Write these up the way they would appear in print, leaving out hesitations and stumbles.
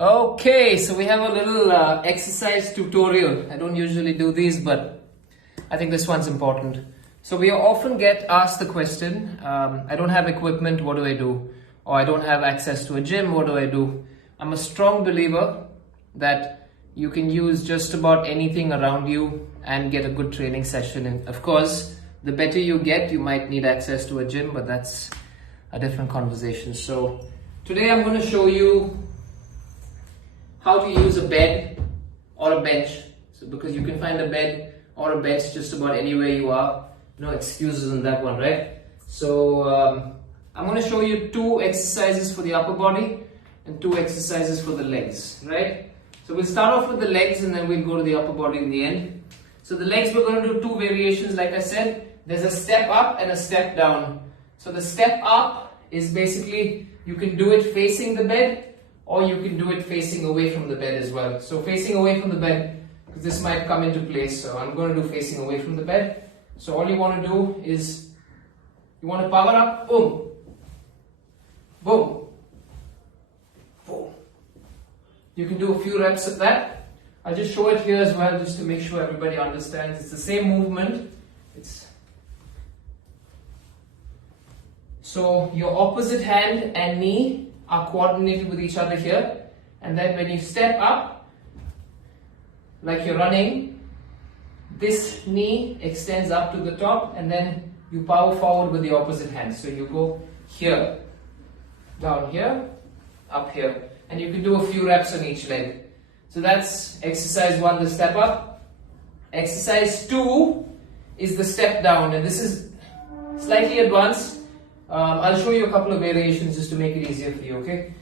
Okay, so we have a little exercise tutorial. I don't usually do these, but I think this one's important. So we often get asked the question, I don't have equipment, what do I do? Or I don't have access to a gym, what do I do? I'm a strong believer that you can use just about anything around you and get a good training session in. Of course, the better you get, you might need access to a gym, but that's a different conversation. So today I'm going to show you how to use a bed or a bench. So because you can find a bed or a bench just about anywhere you are. No excuses on that one, right? So I'm going to show you 2 exercises for the upper body and 2 exercises for the legs, right? So we'll start off with the legs and then we'll go to the upper body in the end. So the legs, we're going to do 2 variations. Like I said, there's a step up and a step down. So the step up is basically, you can do it facing the bed or you can do it facing away from the bed as well. So facing away from the bed, because this might come into place. So I'm going to do facing away from the bed. So all you want to do is, you want to power up, boom, boom, boom. You can do a few reps of that. I'll just show it here as well, just to make sure everybody understands. It's the same movement. So your opposite hand and knee are coordinated with each other here, and then when you step up, like you're running, this knee extends up to the top, and then you power forward with the opposite hand. So you go here, down here, up here, and you can do a few reps on each leg. So that's exercise 1, the step up. Exercise 2 is the step down, and this is slightly advanced. I'll show you a couple of variations just to make it easier for you, okay?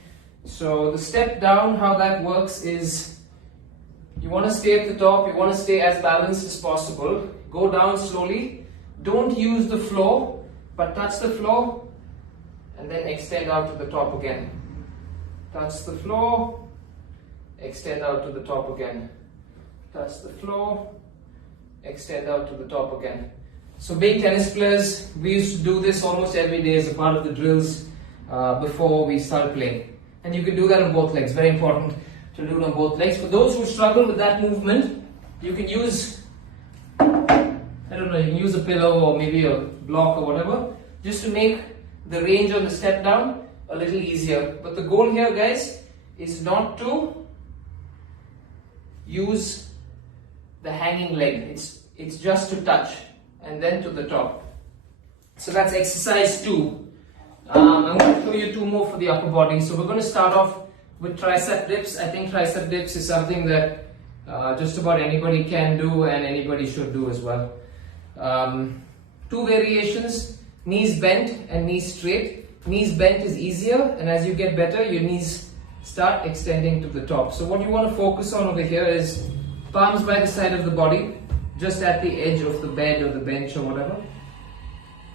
So the step down, how that works is, you want to stay at the top, you want to stay as balanced as possible. Go down slowly. Don't use the floor, but touch the floor and then extend out to the top again. Touch the floor, extend out to the top again. Touch the floor, extend out to the top again. So being tennis players, we used to do this almost every day as a part of the drills before we started playing. And you can do that on both legs. Very important to do it on both legs. For those who struggle with that movement, you can use, I don't know, you can use a pillow or maybe a block or whatever, just to make the range on the step down a little easier. But the goal here, guys, is not to use the hanging leg. It's just to touch and then to the top. So that's exercise 2. I'm going to show you 2 more for the upper body. So we're going to start off with tricep dips. I think tricep dips is something that just about anybody can do and anybody should do as well. 2 variations, knees bent and knees straight. Knees bent is easier, and as you get better, your knees start extending to the top. So what you want to focus on over here is palms by the side of the body, just at the edge of the bed or the bench or whatever.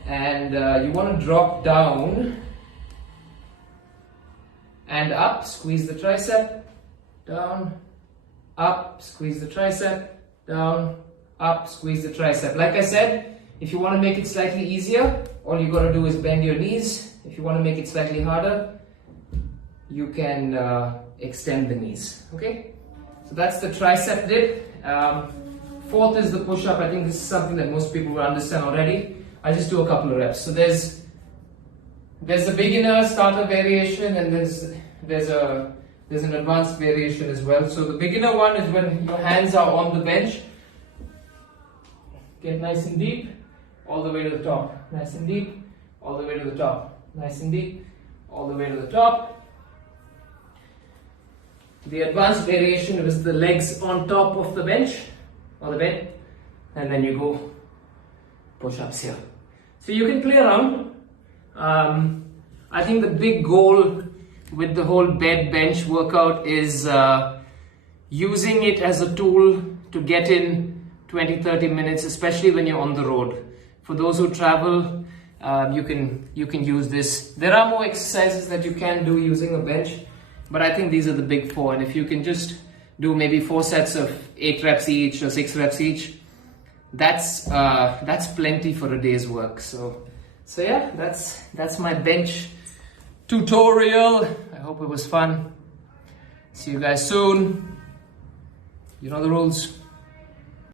And you want to drop down and up, squeeze the tricep, down, up, squeeze the tricep, down, up, squeeze the tricep. Like I said, if you want to make it slightly easier, all you got to do is bend your knees. If you want to make it slightly harder, you can extend the knees, okay? So that's the tricep dip. 4th is the push-up. I think this is something that most people will understand already. I'll just do a couple of reps. So there's a beginner starter variation, and there's an advanced variation as well. So the beginner one is when your hands are on the bench. Get nice and deep, all the way to the top. Nice and deep, all the way to the top. Nice and deep, all the way to the top. The advanced variation is the legs on top of the bench or the bed, and then you go push-ups here. So you can play around. I think the big goal with the whole bed bench workout is using it as a tool to get in 20-30 minutes, especially when you're on the road. For those who travel, you can use this. There are more exercises that you can do using a bench, but I think these are the big 4. And if you can just do maybe 4 sets of 8 reps each or 6 reps each, that's plenty for a day's work. So yeah, that's my bench tutorial. I hope it was fun. See you guys soon. You know the rules.